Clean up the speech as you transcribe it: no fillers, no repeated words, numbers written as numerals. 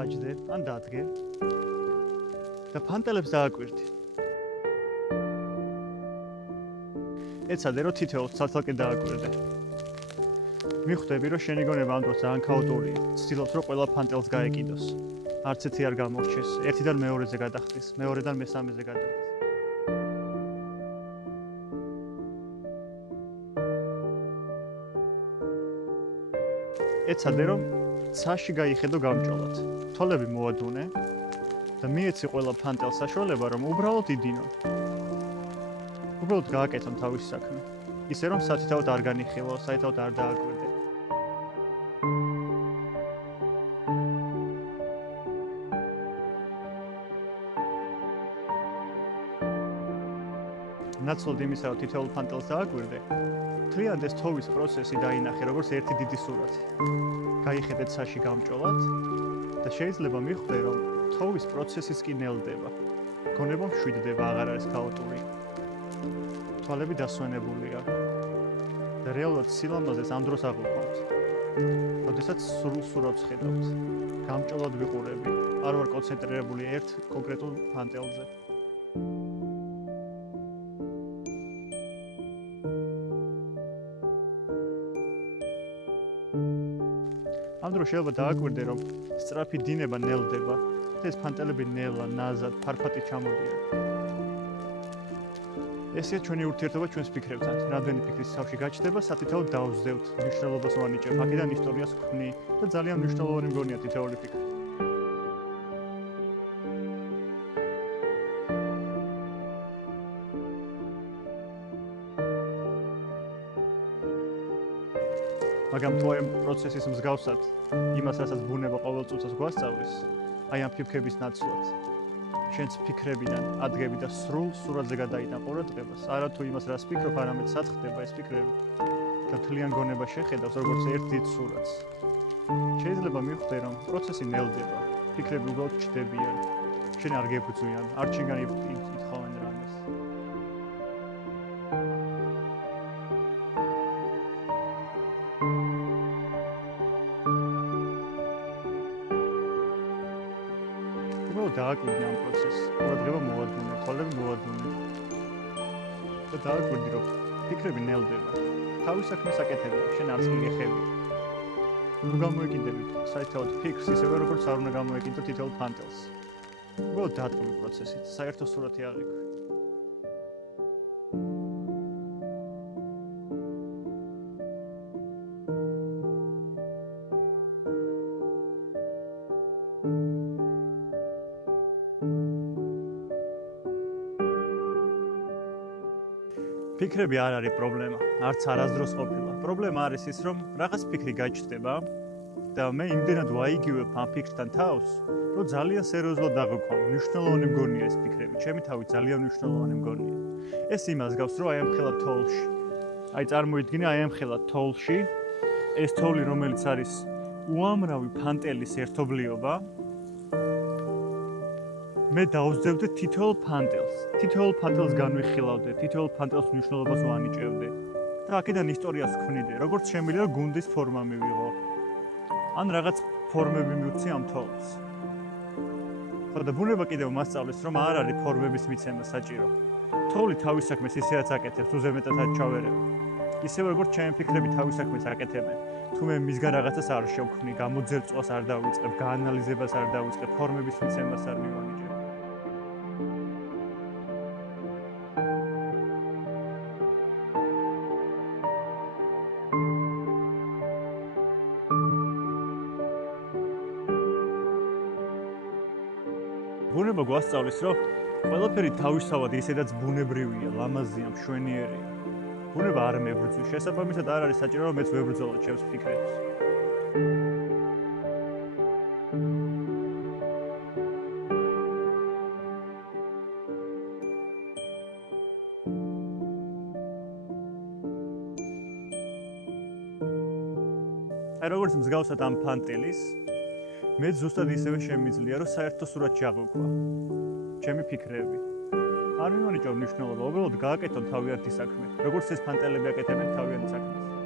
დააჯდე, ან დადგე და ფანტელებს დააკვირდი. ეცადე რომ თითოეულს ცალ-ცალკე დააკვირდე. მიხვდები რომ შენი გონება ამ დროს ძალიან ქაოტურია. ცდილობს რომ ყველა ფანტელს გაეკიდოს. არც ერთი არ გამორჩეს. ერთიდან მეორეზე გადახდის, მეორედან მესამეზე გადახდის. ეცადე რომ ცაში გაიხედო გამჭოლად. თვალები მოადუნე და მიეცი ყველა ფანტელს საშუალება რომ უბრალოდ იდინონ. უბრალოდ გააკეთონ თავისი საქმე. ისე რომ სათითაოდ არ განიხილო, საერთოდ არ დააკვირდე. ნაცვლად იმისა, რომ თითოეულ ფანტელს დააკვირდე, მთლიანად ეს თოვის პროცესი დაინახე, როგორც ერთი დიდი სურათი. გაიხედე ცაში გამჭოლად და შეიძლება მიხვდე, რომ თოვის პროცესიც კი ნელდება. გონება მშვიდდება, აღარ არის ქაოტური. თვალები დასვენებულია და რეალურად სილამაზეს ამ დროს აღვიქვამთ. როდესაც სრულ სურათს ხედავთ, გამჭოლად ვიყურები, არ ვარ კონცენტრირებული ერთ კონკრეტულ ფანტელზე. ამ დროს შეიძლება დააკვირდე, რომ სწრაფი დინება ნელდება და ეს ფანტელები ნელა, ნაზად, ფარფატით ჩამოდიან. ესეა ჩვენი ურთიერთობა ჩვენს ფიქრებთან. რამდენი ფიქრის თავში გაჩნდება, სათითაოდ დავსდევთ, მნიშვნელობას ვანიჭებ, აქედან ისტორიას ვქმნი და ძალიან მნიშვნელოვანი მგონია თითოეული ფიქრი. მაგრამ თუ ამ პროცესის მსგავსად იმას, რასაც ბუნება ყოველ წუთას გვასწავლის, აი ამ ფიქრების ნაცვლად, შენს ფიქრებიდან ადგები და სრულ სურათზე გადაიტან ყურადღებას, არა თუ იმას, რას ფიქრობ, არამედ სად ხდება ეს ფიქრები და მთლიან გონება შეხედავს, როგორც ერთ დიდ სურათს. შეიძლება მიხვდე, რომ პროცესი ნელდება, ფიქრები უბრალოდ ჩდებიან, შენ არ გებრძვიან, არ ჩინგან ითხოვენ რამეს. დააკვირდი ამ პროცესს, ყურადღება მოადუნე, თვალები მოადუნე და დააკვირდი, რომ ფიქრები ნელდება. თავის საქმეს აკეთებდა, შენ არც კი გეხები. ნუ გამოეკიდები საერთოდ ფიქრს ისევე, როგორც არ უნდა გამოეკიდო თითოეულ ფანტელს. უბრალოდ დაატყვევი პროცესით, საერთო სურათი აღიქვი. ფიქრები არ არის პრობლემა, არც არასდროს ყოფილა. პრობლემა არის ის, რომ რაღაც ფიქრი გაჩნდება და მე იმდენად ვაიგივებ ამ ფიქრთან თავს, რომ ძალიან სერიოზულად დაღვიქვამ. მნიშვნელოვანი მგონია ეს ფიქრები, ჩემი თავი ძალიან მნიშვნელოვანი მგონია. ეს იმას გავს, რომ აი ამ ხელა თოლში. აი წარმოიდგინე აი ამ ხელა თოლში, ეს თოლი რომელიც არის უამრავი ფანტელის ერთობლიობა, მე დავსდევდე თითოეულ ფანტელს. თითოეულ ფანტელს განვიხილავდე, თითოეულ ფანტელს მნიშვნელობას ვანიჭებდე და აქედან ისტორიას ვქმნიდე, როგორც შემიძლია გუნდის ფორმა მივიღო. ან რაღაც ფორმები მივცი ამ თოლს. ხო და ბუნება კიდევ მასწავლის, რომ არ არის ფორმების მიცემა საჭირო. თოლი თავის საქმეს ისედაც აკეთებს, უზემეტად ჩავერევ. ისევე როგორც ჩემი ფიქრები თავის საქმეს აკეთებენ. თუ მე მისგან რაღაცას არ შევქმნი, გამოძერწყვას არ დავიწყებ, გაანალიზებას არ დავიწყებ, ფორმების მიცემას არ მივანიჭებ. ბუნება გვასწავლის, რომ ყველაფერი თავისთავად ისედაც ბუნებრივია, ლამაზია, მშვენიერია. ბუნება არ მებრძვის, შესაბამისად არ არის საჭირო, რომ მეც ვებრძოლო ჩემს ფიქრებს. აი როგორც მსგავსად ამ ფანტელის მე ზუსტად ისევე შემიძლია, რომ საერთო სურათში აღვიქვა ჩემი ფიქრები. არ მივანიჭავ მნიშვნელობა, უბრალოდ გააკეთო თავიანთი საქმე, როგორც ეს ფანტელები აკეთებენ თავიანთ საქმეს.